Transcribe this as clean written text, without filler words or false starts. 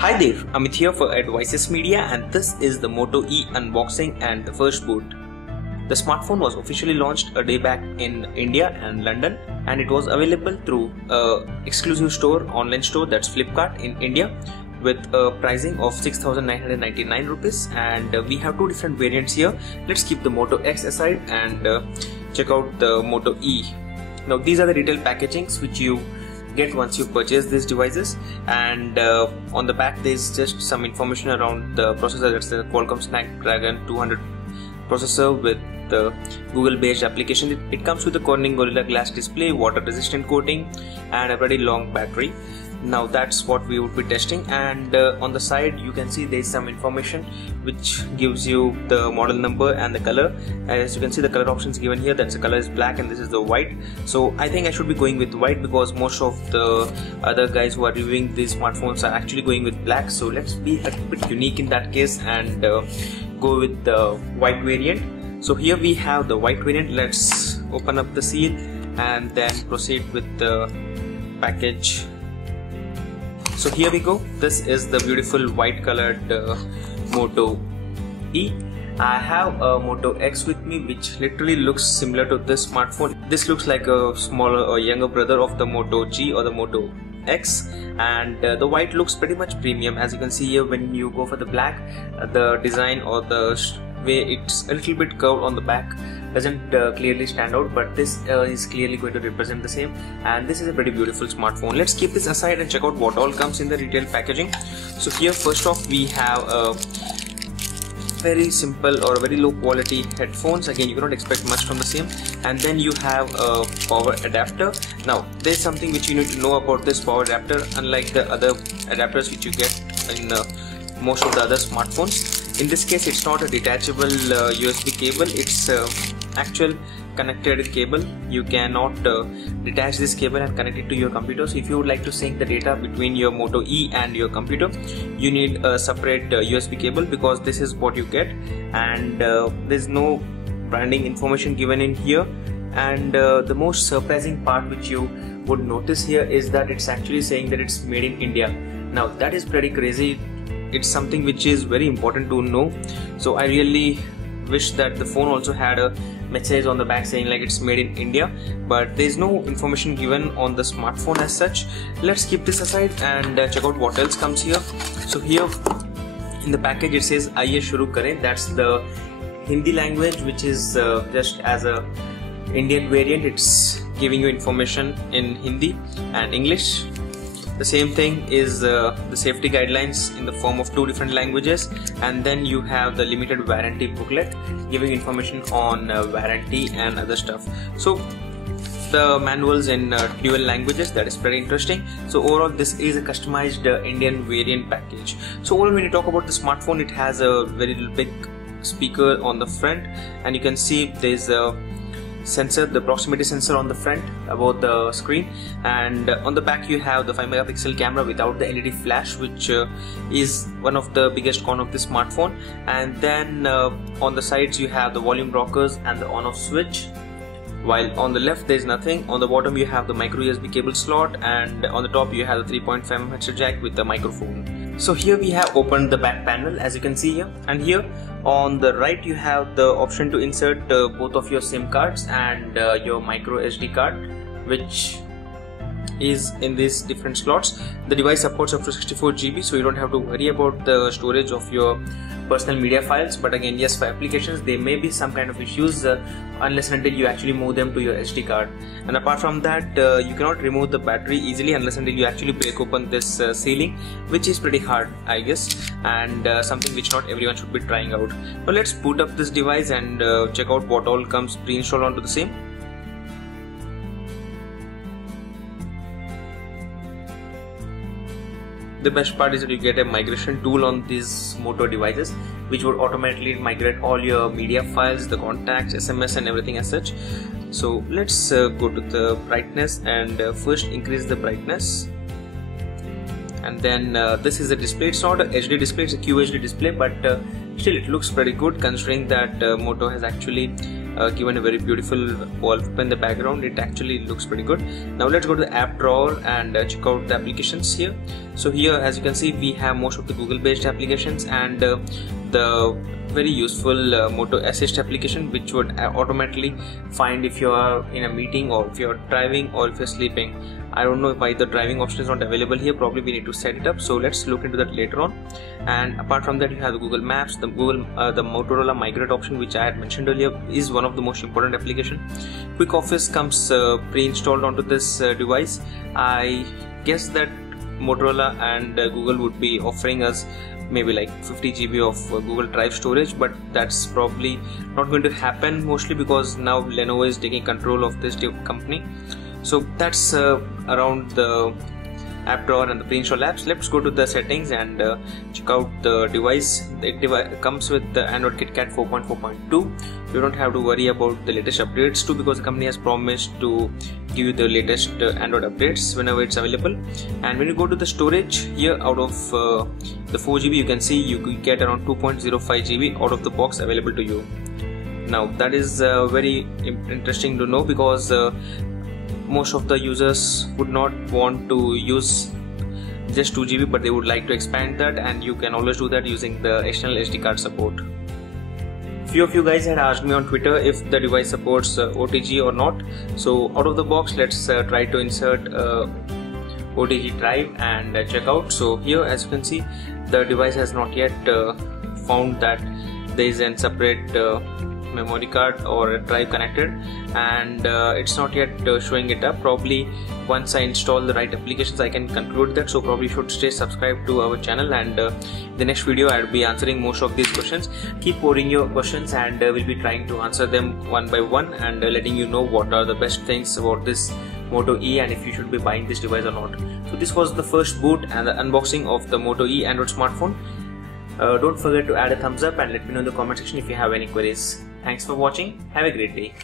Hi there, Amit here for AdvicesMedia, and this is the Moto E unboxing and the first boot. The smartphone was officially launched a day back in India and London, and it was available through exclusive store, online store, that's Flipkart in India, with a pricing of 6,999 rupees, and we have two different variants here. Let's keep the Moto X aside and check out the Moto E. Now these are the retail packagings which you get once you purchase these devices, and on the back there is just some information around the processor. That's the Qualcomm Snapdragon 200 processor with the Google based application. It comes with a Corning Gorilla Glass display, water resistant coating, and a very long battery. Now that's what we would be testing, and on the side you can see there is some information which gives you the model number and the color. As you can see, the color options given here, that's the color is black and this is the white. So I think I should be going with white because most of the other guys who are reviewing these smartphones are actually going with black. So let's be a bit unique in that case and go with the white variant. So here we have the white variant. Let's open up the seal and then proceed with the package. So here we go. This is the beautiful white colored Moto E. I have a Moto X with me, which literally looks similar to this smartphone. This looks like a smaller or younger brother of the Moto G or the Moto X, and the white looks pretty much premium. As you can see here, when you go for the black, the design or the way it's a little bit curved on the back doesn't clearly stand out, but this is clearly going to represent the same, and this is a pretty beautiful smartphone. Let's keep this aside and check out what all comes in the retail packaging. So here first off we have a very simple or very low quality headphones. Again, you cannot expect much from the same, and then you have a power adapter. Now there's something which you need to know about this power adapter. Unlike the other adapters which you get in most of the other smartphones, in this case it's not a detachable USB cable, it's actual connected cable. You cannot detach this cable and connect it to your computer. So if you would like to sync the data between your Moto E and your computer, you need a separate USB cable, because this is what you get, and there's no branding information given in here. And the most surprising part which you would notice here is that it's actually saying that it's made in India. Now that is pretty crazy. It's something which is very important to know. So I really wish that the phone also had a message on the back saying like it's made in India, but there is no information given on the smartphone as such. Let's keep this aside and check out what else comes here. So here in the package it says "Aiye shuru kare." That's the Hindi language, which is just as a Indian variant. It's giving you information in Hindi and English. The same thing is the safety guidelines in the form of two different languages, and then you have the limited warranty booklet giving information on warranty and other stuff. So the manuals in dual languages, that is pretty interesting. So overall this is a customized Indian variant package. So overall, when you talk about the smartphone, it has a very big speaker on the front, and you can see there's a sensor, the proximity sensor on the front above the screen, and on the back you have the 5-megapixel camera without the LED flash, which is one of the biggest con of this smartphone. And then on the sides you have the volume rockers and the on-off switch, while on the left there is nothing. On the bottom you have the micro USB cable slot, and on the top you have the 3.5mm jack with the microphone. So here we have opened the back panel, as you can see here, and here on the right you have the option to insert both of your SIM cards and your micro SD card, which is in these different slots. The device supports up to 64 GB, so you don't have to worry about the storage of your personal media files. But again, yes, for applications there may be some kind of issues unless and until you actually move them to your SD card. And apart from that, you cannot remove the battery easily unless until you actually break open this sealing, which is pretty hard, I guess, and something which not everyone should be trying out. But let's boot up this device and check out what all comes pre-installed onto the same. The best part is that you get a migration tool on these Moto devices, which would automatically migrate all your media files, the contacts, SMS and everything as such. So let's go to the brightness and first increase the brightness. And then this is a display. It's not a HD display, it's a QHD display, but still it looks pretty good considering that Moto has actually given a very beautiful wallpaper in the background. It actually looks pretty good. Now let's go to the app drawer and check out the applications here. So here, as you can see, we have most of the Google based applications and the very useful Moto Assist application, which would automatically find if you are in a meeting or if you are driving or if you're sleeping. I don't know why the driving option is not available here. Probably we need to set it up, so let's look into that later on. And apart from that, you have the Google Maps, the Motorola Migrate option, which I had mentioned earlier, is one of the most important application. Quick Office comes pre-installed onto this device. I guess that Motorola and Google would be offering us maybe like 50 GB of Google Drive storage, but that's probably not going to happen, mostly because now Lenovo is taking control of this company. So that's around the app drawer and the pre-install apps. Let's go to the settings and check out the device. It comes with the Android KitKat 4.4.2. You don't have to worry about the latest updates too, because the company has promised to give you the latest Android updates whenever it's available. And when you go to the storage here, out of the 4 GB, you can see you could get around 2.05 GB out of the box available to you. Now that is very interesting to know, because most of the users would not want to use just 2 GB, but they would like to expand that, and you can always do that using the external SD card support. Few of you guys had asked me on Twitter if the device supports OTG or not. So out of the box, let's try to insert OTG drive and check out. So here, as you can see, the device has not yet found that there is a separate memory card or a drive connected, and it's not yet showing it up. Probably once I install the right applications, I can conclude that. So probably should stay subscribed to our channel, and the next video I'll be answering most of these questions. Keep pouring your questions, and we'll be trying to answer them one by one, and letting you know what are the best things about this Moto E and if you should be buying this device or not. So this was the first boot and the unboxing of the Moto E Android smartphone. Don't forget to add a thumbs up and let me know in the comment section if you have any queries. Thanks for watching. Have a great day.